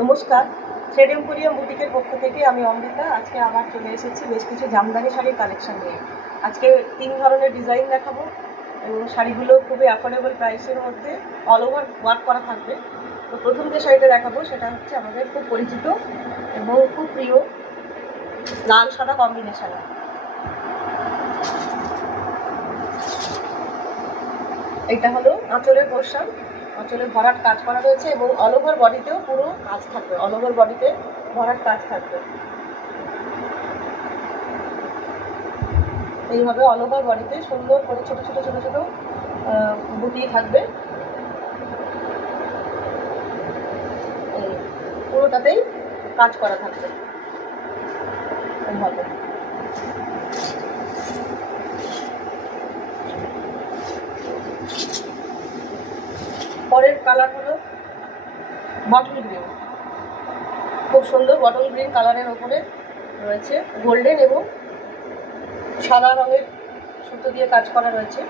নমস্কার, thread emporium বুটিকের পক্ষ থেকে আমি অমৃতা। আজকে আবার চলে এসেছি বেশ কিছু জামদানি শাড়ির কালেকশন নিয়ে। আজকে 3 ধরনের ডিজাইন দেখাবো এবং শাড়িগুলো খুবই অ্যাফোর্ডেবল প্রাইসের মধ্যে অল ওভার ওয়ার্ক করা থাকবে। তো প্রথম যে শাড়িটা দেখাবো সেটা হচ্ছে আমাদের খুব পরিচিত এবং খুব প্রিয় লাল সাদা কম্বিনেশনে। এটা হলো আঁচলের পোর্শন, আঁচলে ভরাট কাজ করা রয়েছে এবং অল ওভার বডিতেও পুরো কাজ থাকবে, অল ওভার বডিতে ভরাট কাজ থাকবে। এইভাবে অল ওভার বডিতে সুন্দর করে ছোট ছোট ছোট ছোট বুটি থাকবে, পুরোটাতেই কাজ করা থাকবে এইভাবে। পরের কালার হলো বটল গ্রিন, খুব সুন্দর বটল গ্রিন কালারের ওপরে রয়েছে গোল্ডেন এবং সাদা রঙের সুতো দিয়ে কাজ করা রয়েছে।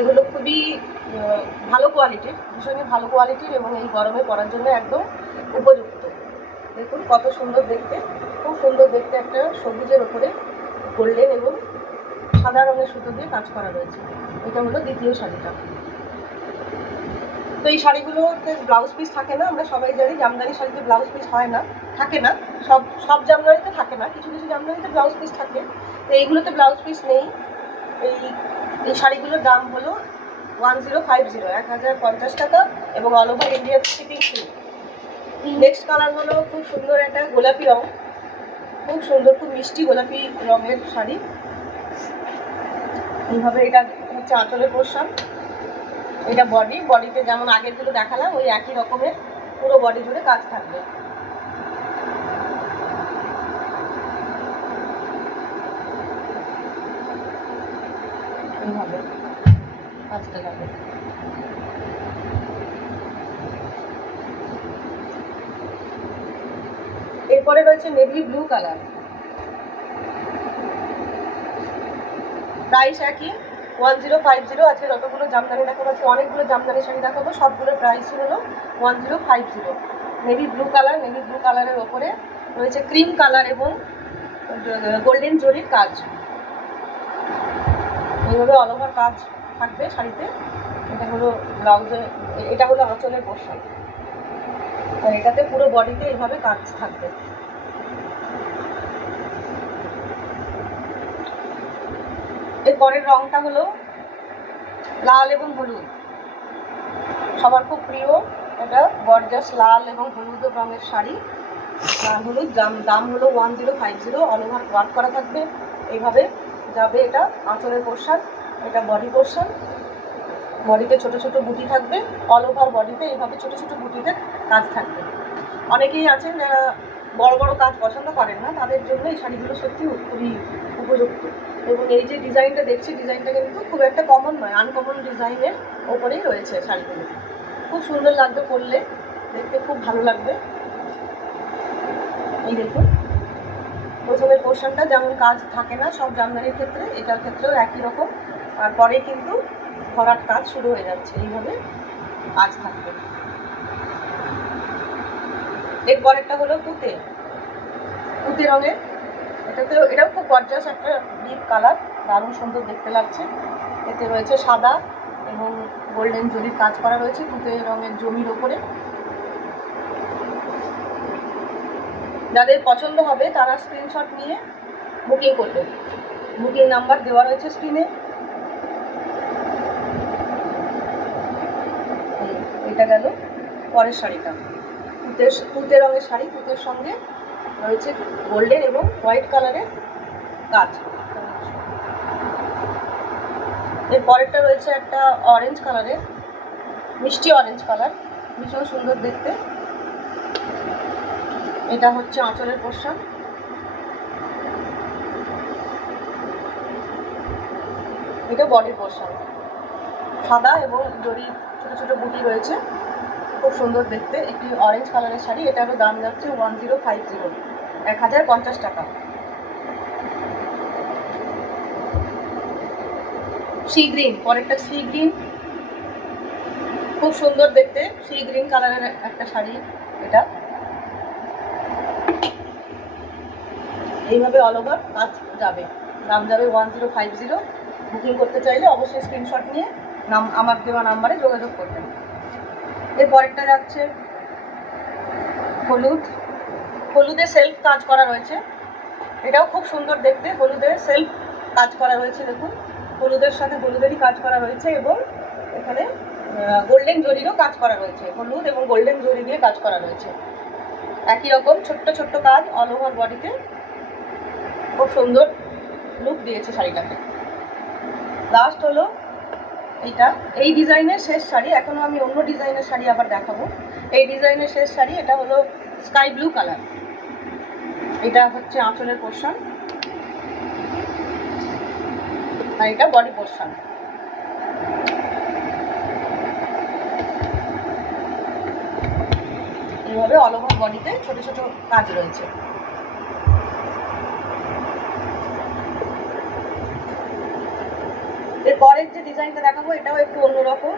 এগুলো খুবই ভালো কোয়ালিটির, ভীষণই ভালো কোয়ালিটির এবং এই গরমে পরার জন্য একদম উপযুক্ত। দেখুন কত সুন্দর দেখতে, খুব সুন্দর দেখতে একটা সবুজের ওপরে গোল্ডেন এবং সাদা রঙের সুতো দিয়ে কাজ করা রয়েছে। এটা হলো দ্বিতীয় শাড়িটা। তো এই শাড়িগুলোতে ব্লাউজ পিস থাকে না, আমরা সবাই জানি জামদানি শাড়িতে ব্লাউজ পিস হয় না, থাকে না, সব জামদানিতে থাকে না, কিছু কিছু জামদানিতে ব্লাউজ পিস থাকে। তো এইগুলোতে ব্লাউজ পিস নেই। এই শাড়িগুলোর দাম হলো 1050, 1050 টাকা এবং all over India shipping free. Next colour হলো খুব সুন্দর একটা গোলাপি রঙ, খুব সুন্দর খুব মিষ্টি গোলাপি রঙের শাড়ি। এইভাবে এটা হচ্ছে আঁচলের পোর্শন, এটা বডিতে যেমন আগেরগুলো দেখালাম ওই একই রকমের পুরো বডি জুড়ে কাজ থাকবে। এইভাবে কাজটা যাবে। এরপরে রয়েছে নেভি ব্লু কালার, প্রাইস একই 1050। আজকে যতগুলো জামদানি দেখাবো, আজকে অনেকগুলো জামদানি শাড়ি দেখাবো, সবগুলোর প্রাইস হলো 1050। Navy blue colour, navy blue কালারের ওপরে রয়েছে ক্রিম কালার এবং গোল্ডেন জরির কাজ। এইভাবে অল ওভার কাজ থাকবে শাড়িতে। এটা হলো ব্লাউজে, এটা হলো আঁচলের পোর্শন, আর এটাতে পুরো বডিতে এইভাবে কাজ থাকবে। এর পরের রংটা হলো লাল এবং হলুদ, সবার খুব প্রিয় এটা গর্জাস লাল এবং হলুদ রঙের শাড়ি। লাল হলুদ, দাম হলো 1050, অল ওভার ওয়ার্ক করা থাকবে। এইভাবে যাবে এটা আঁচলের পোর্শন, এটা বডি পোর্শন, বডিতে ছোট ছোট বুটি থাকবে, অল ওভার বডিতে এইভাবে ছোট ছোট বুটিতে কাজ থাকবে। অনেকেই আছেন যারা বড় বড় কাজ পছন্দ করেন না, তাদের জন্য এই শাড়িগুলো সত্যি খুবই উপযুক্ত। এবং এই যে ডিজাইনটা দেখছি, ডিজাইনটা কিন্তু খুব একটা কমন নয়, আনকমন ডিজাইনের ওপরেই রয়েছে শাড়িগুলো। খুব সুন্দর লাগবে পরলে, দেখতে খুব ভালো লাগবে। এই দেখুন প্রথমের পোর্শনটা যেমন কাজ থাকে না সব জামদানির ক্ষেত্রে, এটার ক্ষেত্রেও একই রকম। আর পরে কিন্তু ভরাট কাজ শুরু হয়ে যাচ্ছে, এইভাবে কাজ থাকবে। এরপরেরটা হলো তুতে রঙের, এটাও খুব গর্জাস একটা ডিপ কালার, দারুণ সুন্দর দেখতে লাগছে। এতে রয়েছে সাদা এবং গোল্ডেন জরির কাজ করা রয়েছে তুতে রঙের জমির ওপরে। যাদের পছন্দ হবে তারা স্ক্রিনশট নিয়ে বুকিং করবেন, বুকিং নাম্বার দেওয়া রয়েছে স্ক্রিনে। এটা গেল পরের শাড়িটা, তুতে রঙের শাড়ি, তুতের সঙ্গে রয়েছে গোল্ডেন এবং হোয়াইট কালারের কাজ। এর পরেরটা রয়েছে একটা অরেঞ্জ কালারের, মিষ্টি অরেঞ্জ কালার, ভীষণ সুন্দর দেখতে। এটা হচ্ছে আঁচলের পোর্শন, এটা বডি পোর্শন, সাদা এবং জরি ছোট ছোট বুটি রয়েছে, খুব সুন্দর দেখতে একটি অরেঞ্জ কালারের শাড়ি। এটারও দাম যাচ্ছে 1050, 1050 টাকা। সি গ্রিন, পরেরটা সি গ্রিন, খুব সুন্দর দেখতে সি গ্রিন কালারের একটা শাড়ি, এটা এইভাবে অল ওভার কাজ যাবে। দাম যাবে 1050। বুকিং করতে চাইলে অবশ্যই স্ক্রিনশট নিয়ে আমার দেওয়া নাম্বারে যোগাযোগ করবেন। এরপরেরটা যাচ্ছে হলুদের সেলফ কাজ করা রয়েছে। এটাও খুব সুন্দর দেখতে, হলুদের সেলফ কাজ করা রয়েছে। দেখুন, হলুদের সাথে হলুদেরই কাজ করা রয়েছে এবং এখানে গোল্ডেন জরিরও কাজ করা রয়েছে। হলুদ এবং গোল্ডেন জরি দিয়ে কাজ করা রয়েছে। একই রকম ছোট্ট ছোট্ট কাজ অল ওভার বডিতে, খুব সুন্দর লুক দিয়েছে শাড়িটাকে। লাস্ট হলো এইটা, এই ডিজাইনের শেষ শাড়ি। এখনো আমি অন্য ডিজাইনের শাড়ি আবার দেখাবো। এই ডিজাইনের শেষ শাড়ি, এটা হলো স্কাই ব্লু কালার। এটা হচ্ছে আঁচলের পোর্শন আর এটা বডি পোর্শন। এইভাবে অল ওভার বডিতে ছোট ছোট কাজ রয়েছে। এরপরের যে ডিজাইনটা দেখাবো এটাও একটু অন্যরকম,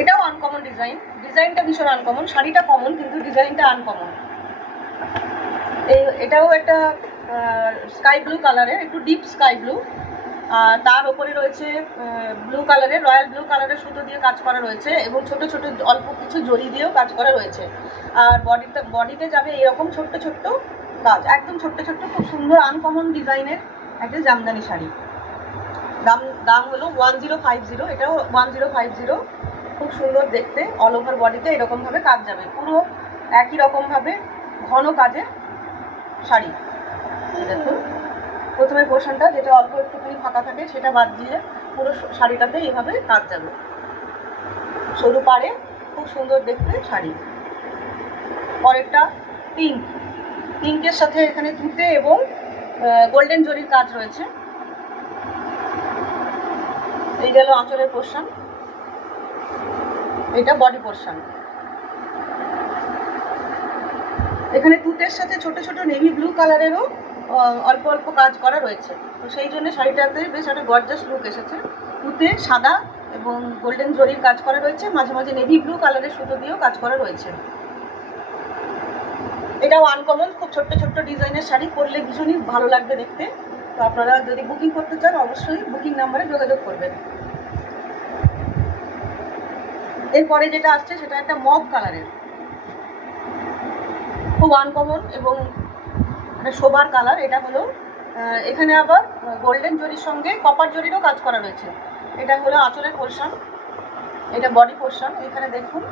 এটাও আনকমন ডিজাইন। ডিজাইনটা ভীষণ আনকমন, শাড়িটা কমন কিন্তু ডিজাইনটা আনকমন। এটাও একটা স্কাই ব্লু কালারের, একটু ডিপ স্কাই ব্লু। আর তার ওপরে রয়েছে ব্লু কালারের, রয়্যাল ব্লু কালারের সুতো দিয়ে কাজ করা রয়েছে এবং ছোট ছোট অল্প কিছু জরি দিয়েও কাজ করা রয়েছে। আর বডিতে যাবে এরকম ছোট্ট ছোট্ট কাজ, একদম ছোট্ট ছোট্ট, খুব সুন্দর আনকমন ডিজাইনের একটা জামদানি শাড়ি। দাম হলো 1050। এটাও 1050। খুব সুন্দর দেখতে, অল ওভার বডিতে এরকমভাবে কাজ যাবে, পুরো একই রকমভাবে ঘন কাজের শাড়ি। দেখুন, প্রথমে পোর্শনটা যেটা অল্প একটুখানি ফাঁকা থাকে সেটা বাদ দিয়ে পুরো শাড়িটাতে এইভাবে কাজ যাবে। সরু পাড়ে খুব সুন্দর দেখতে শাড়ি। পরেরটা পিঙ্কের সাথে এখানে তুঁতে এবং গোল্ডেন জরির কাজ রয়েছে। এই গেল আঁচলের পোর্শন, এটা বডি পোর্শন। এখানে তুঁতের সাথে ছোট ছোট নেভি ব্লু কালারেরও অল্প অল্প কাজ করা রয়েছে। তো সেই জন্য শাড়িটাতে বেশ একটা গর্জাস লুক এসেছে। তুঁতে সাদা এবং গোল্ডেন জরির কাজ করা রয়েছে, মাঝে মাঝে নেভি ব্লু কালারের সুতো দিয়েও কাজ করা রয়েছে। এটাও আনকমন, খুব ছোট্ট ছোট্ট ডিজাইনের শাড়ি, পরলে ভীষণই ভালো লাগবে দেখতে। তো আপনারা যদি বুকিং করতে চান অবশ্যই বুকিং নাম্বারে যোগাযোগ করবেন। এরপরে যেটা আসছে সেটা একটা মভ কালারের, খুব আনকমন এবং একটা শোভার কালার। এটা হলো এখানে আবার গোল্ডেন জরির সঙ্গে কপার জরিরও কাজ করা রয়েছে। এটা হলো আঁচলের পোর্শন, এটা বডি পোর্শন। এখানে দেখুন,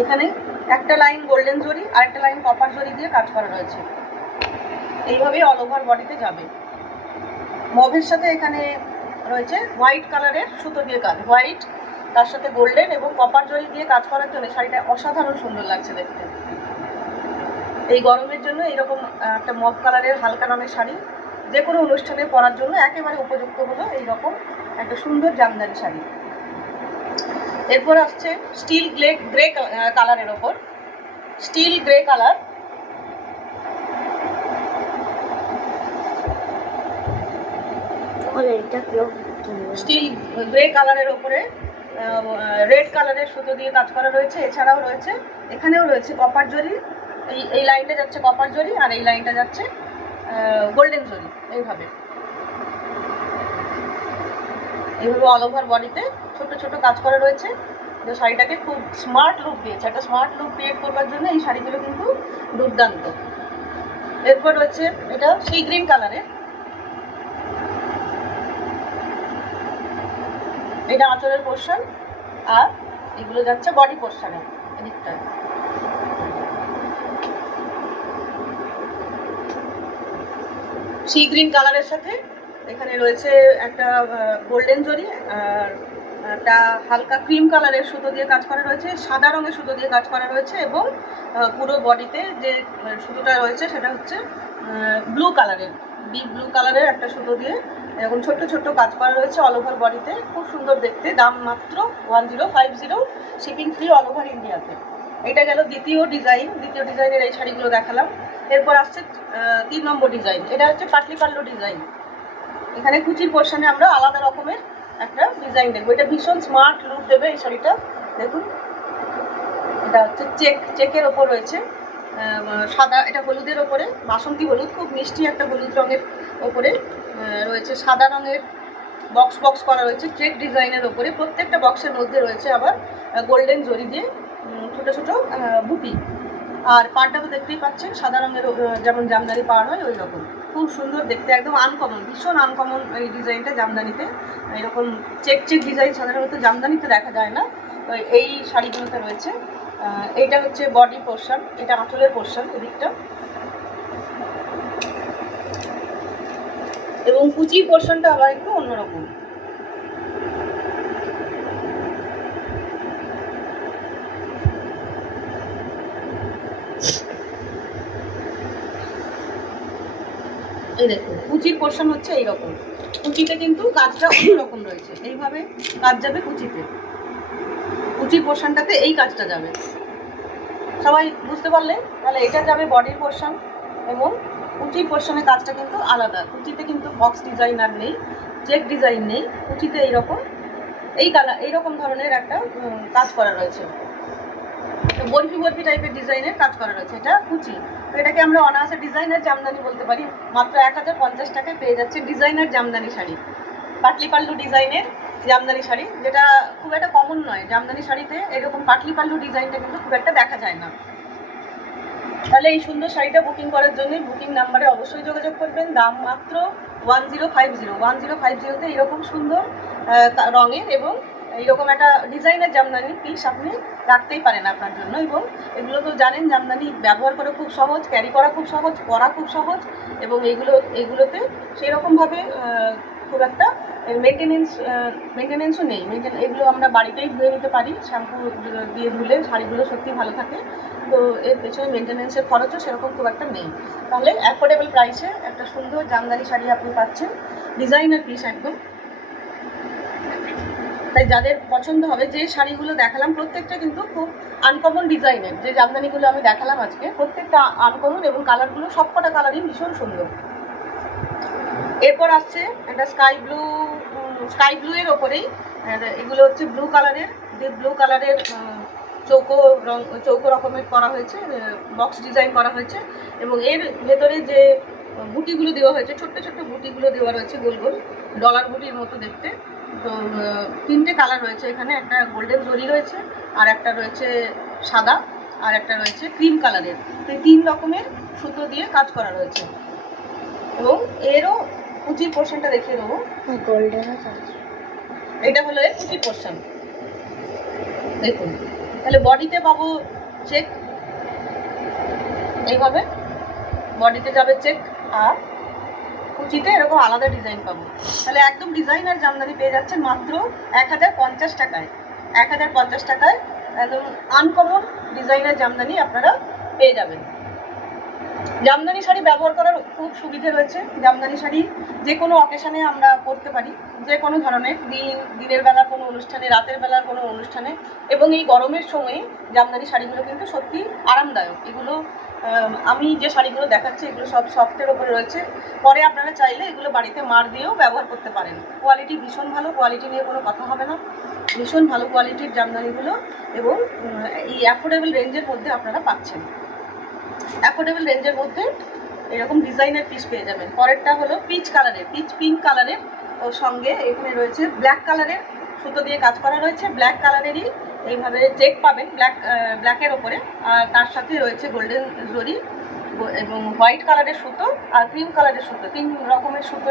এখানে একটা লাইন গোল্ডেন জরি আর একটা লাইন কপার জরি দিয়ে কাজ করা রয়েছে। এইভাবেই অল ওভার বডিতে যাবে। মভের সাথে এখানে রয়েছে হোয়াইট কালারের সুতো দিয়ে কাজ, হোয়াইট তার সাথে গোল্ডেন এবং কপার জরি দিয়ে কাজ করার জন্য শাড়িটা অসাধারণ সুন্দর লাগছে দেখতে। এই গরমের জন্য এইরকম একটা মভ কালারের হালকা রঙের শাড়ি যে কোনো অনুষ্ঠানে পরার জন্য একেবারে উপযুক্ত হলো এইরকম একটা সুন্দর জামদানি শাড়ি। এরপর আসছে স্টিল গ্রে কালারের ওপর, still grey colour. Still grey কালারের ওপরে রেড কালারের সুতো দিয়ে কাজ করা রয়েছে। এছাড়াও রয়েছে, এখানেও রয়েছে কপার জরি। এই লাইনটা যাচ্ছে কপার জরি আর এই লাইনটা যাচ্ছে গোল্ডেন জরি। এইভাবে অল ওভার বডিতে ছোট ছোট কাজ করা রয়েছে। যে শাড়িটাকে খুব স্মার্ট লুক দিয়েছে, একটা স্মার্ট লুক ক্রিয়েট করবার জন্য এই শাড়িগুলো কিন্তু দুর্দান্ত। এরপর রয়েছে এটা সি গ্রিন কালারের, এটা আঁচলের পোর্শন আর এগুলো যাচ্ছে বডি পোর্শনে। এদিকটায় সি গ্রিন কালারের সাথে এখানে রয়েছে একটা গোল্ডেন জরি আর একটা হালকা ক্রিম কালারের সুতো দিয়ে কাজ করা রয়েছে, সাদা রঙের সুতো দিয়ে কাজ করা রয়েছে এবং পুরো বডিতে যে সুতোটা রয়েছে সেটা হচ্ছে ব্লু কালারের, ডিপ ব্লু কালারের একটা সুতো দিয়ে এরকম ছোট্ট ছোট্ট কাজ করা রয়েছে অল ওভার বডিতে। খুব সুন্দর দেখতে। দাম মাত্র 1050, শিপিং ফ্রি অল ওভার ইন্ডিয়াতে। এটা গেল দ্বিতীয় ডিজাইনের এই শাড়িগুলো দেখালাম। এরপর আসছে 3 নম্বর ডিজাইন, এটা হচ্ছে পাটলি পাল্লু ডিজাইন। এখানে কুচির পোর্শনে আমরা আলাদা রকমের একটা ডিজাইন দেখবো। এটা ভীষণ স্মার্ট লুক দেবে এই শাড়িটা। দেখুন এটা হচ্ছে চেকের ওপর রয়েছে সাদা, এটা হলুদের ওপরে, বাসন্তী হলুদ, খুব মিষ্টি একটা হলুদ রঙের ওপরে রয়েছে সাদা রঙের বক্স করা রয়েছে চেক ডিজাইনের ওপরে। প্রত্যেকটা বক্সের মধ্যে রয়েছে আবার গোল্ডেন জরি দিয়ে ছোটো ছোটো বুটি। আর পাড়টা তো দেখতেই পাচ্ছেন সাদা রঙের, যেমন জামদানি পাড় হয় ওই রকম, খুব সুন্দর দেখতে, একদম আনকমন, ভীষণ আনকমন এই ডিজাইনটা জামদানিতে। এরকম চেক ডিজাইন সাধারণত জামদানিতে দেখা যায় না, তো এই শাড়িগুলোতে রয়েছে। এইটা হচ্ছে বডি পোর্শন, এটা আঁচলের পোর্শন এদিকটা, এবং কুচির পোর্শনটা আবার একটু অন্যরকম। এই দেখুন কুচির পোর্শন হচ্ছে এইরকম, কুচিতে কিন্তু কাজটা অন্যরকম রয়েছে, এইভাবে কাজ যাবে কুচিতে, কুচির পোর্শনটাতে এই কাজটা যাবে। সবাই বুঝতে পারলেন? তাহলে এটা যাবে বডির পোর্শন, এবং কুচির পোর্শনের কাজটা কিন্তু আলাদা। কুচিতে কিন্তু বক্স ডিজাইন আর নেই, চেক ডিজাইন নেই, কুচিতে এইরকম এইরকম ধরনের একটা কাজ করা রয়েছে, বরফি টাইপের ডিজাইনের কাজ করা রয়েছে। এটা কুচি, তো এটাকে আমরা অনায়াসে ডিজাইনার জামদানি বলতে পারি। মাত্র 1050 টাকায় পেয়ে যাচ্ছে ডিজাইনার জামদানি শাড়ি, পাটলি পাল্লু ডিজাইনের জামদানি শাড়ি, যেটা খুব একটা কমন নয়। জামদানি শাড়িতে এরকম পাটলি পাল্লু ডিজাইনটা কিন্তু খুব একটা দেখা যায় না। তাহলে এই সুন্দর শাড়িটা বুকিং করার জন্য বুকিং নাম্বারে অবশ্যই যোগাযোগ করবেন। দাম মাত্র 1050তে এরকম সুন্দর রঙের এবং এইরকম একটা ডিজাইনের জামদানি পিস আপনি রাখতেই পারেন আপনার জন্য। এবং এগুলো তো জানেন জামদানি ব্যবহার করা খুব সহজ, ক্যারি করা খুব সহজ, পরা খুব সহজ, এবং এগুলোতে সেরকমভাবে খুব একটা মেনটেনেন্সও নেই। এগুলো আমরা বাড়িতেই ধুয়ে নিতে পারি, শ্যাম্পু দিয়ে ধুলে শাড়িগুলো সত্যি ভালো থাকে। তো এর পেছনে মেনটেনেন্সের খরচও সেরকম খুব একটা নেই। তাহলে অ্যাফোর্ডেবল প্রাইসে একটা সুন্দর জামদানি শাড়ি আপনি পাচ্ছেন, ডিজাইনার পিস একদম। তাই যাদের পছন্দ হবে, যে শাড়িগুলো দেখালাম প্রত্যেকটা কিন্তু খুব আনকমন ডিজাইনের, যে জামদানিগুলো আমি দেখালাম আজকে প্রত্যেকটা আনকমন, এবং কালারগুলো সবকটা কালারই ভীষণ সুন্দর। এরপর আসছে একটা স্কাই ব্লু এর ওপরেই, এগুলো হচ্ছে ব্লু কালারের চৌকো রকমের করা হয়েছে, বক্স ডিজাইন করা হয়েছে, এবং এর ভেতরে যে বুটিগুলো দেওয়া হয়েছে, ছোট্ট ছোট্ট বুটিগুলো দেওয়া রয়েছে, গোল গোল ডলার বুটির মতো দেখতে। তো 3টে কালার রয়েছে এখানে, একটা গোল্ডেন জরি রয়েছে, আর একটা রয়েছে সাদা, আর একটা রয়েছে ক্রিম কালারের। তো 3 রকমের সুতো দিয়ে কাজ করা রয়েছে, এবং এরও কুচির পোর্শনটা দেখিয়ে দেবো। এটা হলো এর কুচির পোর্শন, দেখুন। তাহলে বডিতে পাবো চেক, এইভাবে বডিতে যাবে চেক, আর কুচিতে এরকম আলাদা ডিজাইন পাবো। তাহলে একদম ডিজাইনার জামদানি পেয়ে যাচ্ছেন মাত্র 1050 টাকায়। 1050 টাকায় একদম আনকমন ডিজাইনার জামদানি আপনারা পেয়ে যাবেন। জামদানি শাড়ি ব্যবহার করার খুব সুবিধে রয়েছে। জামদানি শাড়ি যে কোনো অকেশানে আমরা পরতে পারি, যে কোনো ধরনের দিনের বেলার কোনো অনুষ্ঠানে, রাতের বেলার কোনো অনুষ্ঠানে, এবং এই গরমের সময়ে জামদানি শাড়িগুলো কিন্তু সত্যি আরামদায়ক। এগুলো আমি যে শাড়িগুলো দেখাচ্ছি এগুলো সব সফটের ওপরে রয়েছে। পরে আপনারা চাইলে এগুলো বাড়িতে মার দিয়েও ব্যবহার করতে পারেন। কোয়ালিটি ভীষণ ভালো, কোয়ালিটি নিয়ে কোনো কথা হবে না, ভীষণ ভালো কোয়ালিটির জামদানিগুলো, এবং এই অ্যাফোর্ডেবল রেঞ্জের মধ্যে আপনারা পাচ্ছেন। অ্যাফোর্ডেবল রেঞ্জের মধ্যে এরকম ডিজাইনের পিস পেয়ে যাবেন। পরেরটা হলো পিঙ্ক কালারের, ওর সঙ্গে এখানে রয়েছে ব্ল্যাক কালারের সুতো দিয়ে কাজ করা রয়েছে। ব্ল্যাক কালারেরই এইভাবে চেক পাবেন ব্ল্যাকের ওপরে, আর তার সাথে রয়েছে গোল্ডেন জরি এবং হোয়াইট কালারের সুতো আর ক্রিম কালারের সুতো। 3 রকমের সুতো,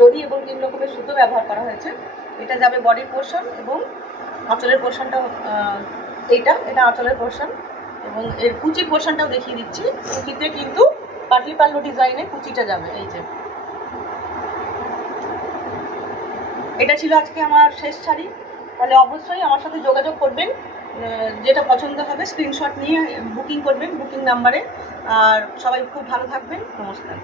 জরি এবং 3 রকমের সুতো ব্যবহার করা হয়েছে। এটা যাবে বডির পোর্শন, এবং আঁচলের পোর্শনটাও এটা আঁচলের পোর্শন, এবং এর কুচির পোর্শনটাও দেখিয়ে দিচ্ছি। কুচিতে কিন্তু পাটলি পাল্লু ডিজাইনে কুচিটা যাবে। এই যে এটা ছিল আজকে আমার শেষ শাড়ি। তাহলে অবশ্যই আমার সাথে যোগাযোগ করবেন, যেটা পছন্দ হবে স্ক্রিনশট নিয়ে বুকিং করবেন বুকিং নাম্বারে। আর সবাই খুব ভালো থাকবেন, নমস্কার।